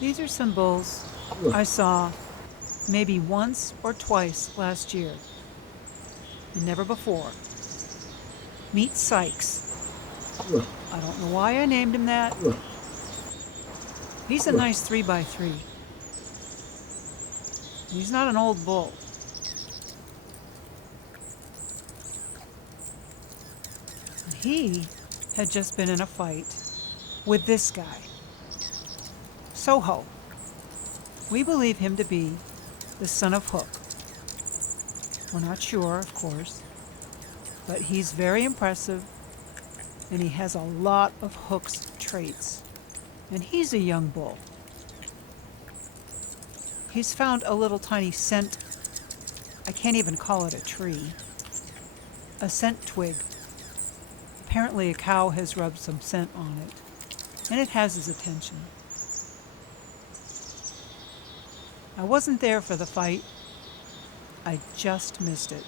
These are some bulls I saw maybe once or twice last year, and never before. Meet Sykes. I don't know why I named him that. He's a nice 3x3. He's not an old bull. He had just been in a fight with this guy, Soho. We believe him to be the son of Hook. We're not sure, of course, but he's very impressive, and he has a lot of Hook's traits. And he's a young bull. He's found a little tiny scent, I can't even call it a tree, a scent twig. Apparently a cow has rubbed some scent on it, and it has his attention. I wasn't there for the fight. I just missed it.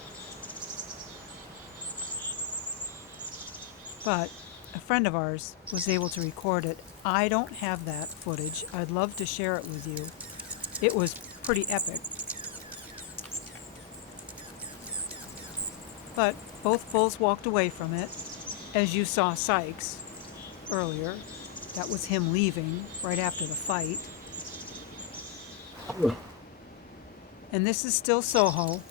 But a friend of ours was able to record it. I don't have that footage. I'd love to share it with you. It was pretty epic. But both bulls walked away from it. As you saw Sykes earlier, that was him leaving right after the fight. And this is still Soho.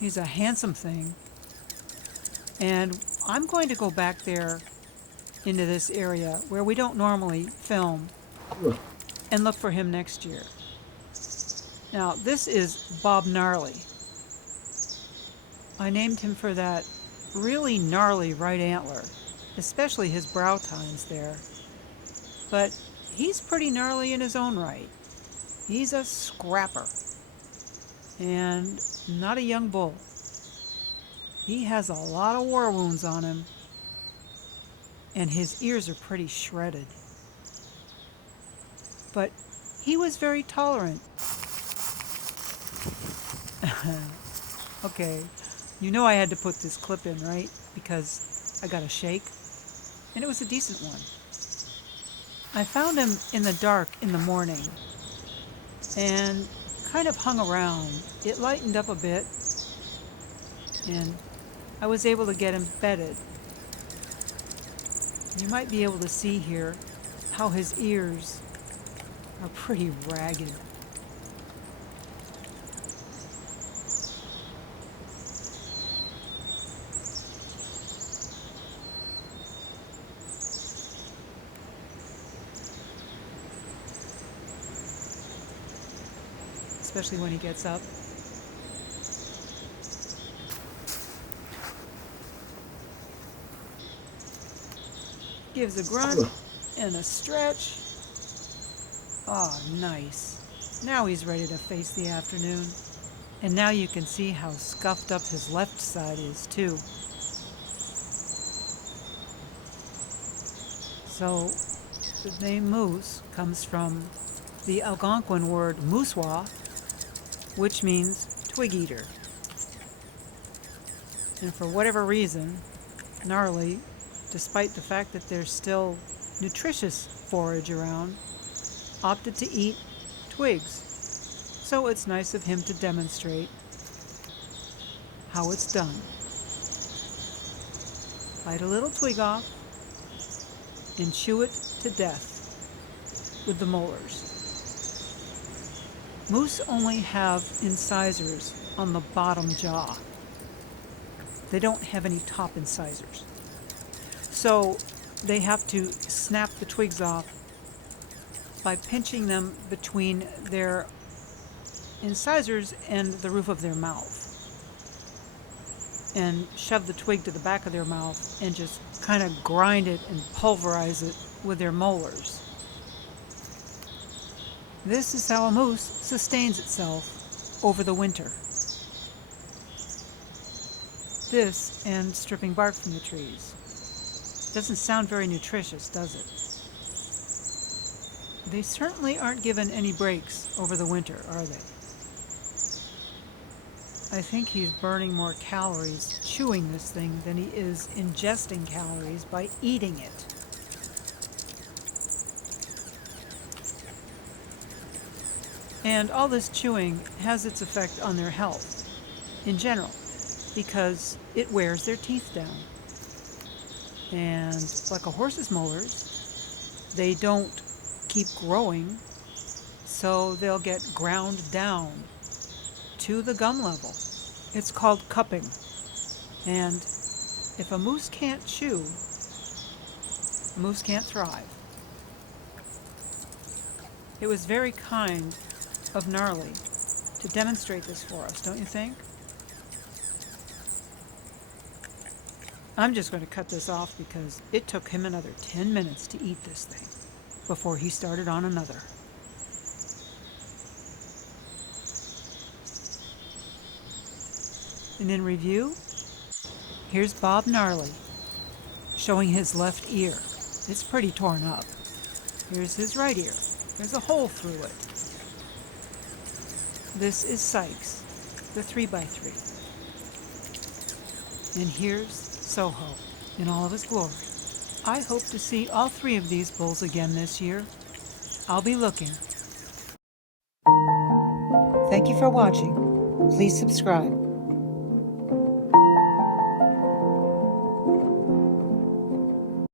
He's a handsome thing. And I'm going to go back there into this area where we don't normally film and look for him next year. Now, this is Bob Gnarly. I named him for that really gnarly right antler, especially his brow tines there. But he's pretty gnarly in his own right. He's a scrapper. And not a young bull. He has a lot of war wounds on him. And his ears are pretty shredded. But he was very tolerant. Okay, you know I had to put this clip in, right? Because I got a shake. And it was a decent one. I found him in the dark in the morning. And kind of hung around. It lightened up a bit. And I was able to get him bedded. You might be able to see here how his ears are pretty ragged. Especially when he gets up. Gives a grunt and a stretch. Oh, nice. Now he's ready to face the afternoon. And now you can see how scuffed up his left side is, too. So, the name Moose comes from the Algonquin word mooswa, which means twig eater. And for whatever reason, Gnarly, despite the fact that there's still nutritious forage around, opted to eat twigs. So it's nice of him to demonstrate how it's done. Bite a little twig off and chew it to death with the molars. Moose only have incisors on the bottom jaw. They don't have any top incisors. So they have to snap the twigs off by pinching them between their incisors and the roof of their mouth. And shove the twig to the back of their mouth and just kind of grind it and pulverize it with their molars. This is how a moose sustains itself over the winter. This and stripping bark from the trees. Doesn't sound very nutritious, does it? They certainly aren't given any breaks over the winter, are they? I think he's burning more calories chewing this thing than he is ingesting calories by eating it. And all this chewing has its effect on their health in general because it wears their teeth down. And like a horse's molars, they don't keep growing, so they'll get ground down to the gum level. It's called cupping. And if a moose can't chew, a moose can't thrive. It was very kind of Gnarly to demonstrate this for us, don't you think? I'm just going to cut this off because it took him another 10 minutes to eat this thing before he started on another. And in review, here's Bob Gnarly showing his left ear. It's pretty torn up. Here's his right ear. There's a hole through it. This is Sykes, the 3x3. And here's Soho in all of his glory. I hope to see all three of these bulls again this year. I'll be looking. Thank you for watching. Please subscribe.